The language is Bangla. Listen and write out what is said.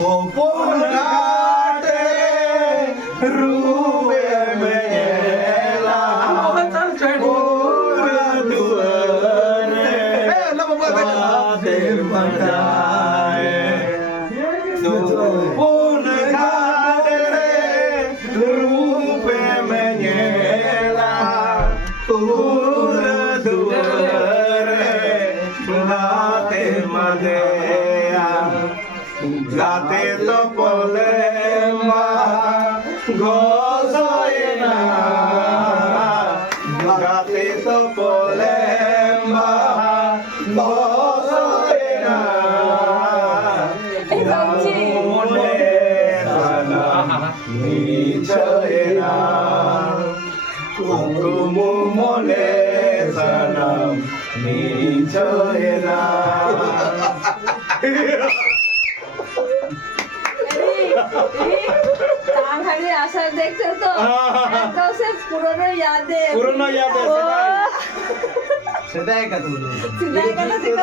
গোপন ঘাটে রূপে মেলা দুয়ারে বাতের বাজায় গোপন ঘাটে রূপে মেলা দুয়ারে বাতের মাঝে গাতে তো বলে মা ঘোষয় না গাতে তো বলে মা ঘোষয় না মনে সানা মিছয় না কুকুম মনে সানা মিছয় না তাড়াতাড়ি আসার দেখছো তো একদম সে পুরনো ইয়াদে সেটাই কথা সিধাই কথা থেকে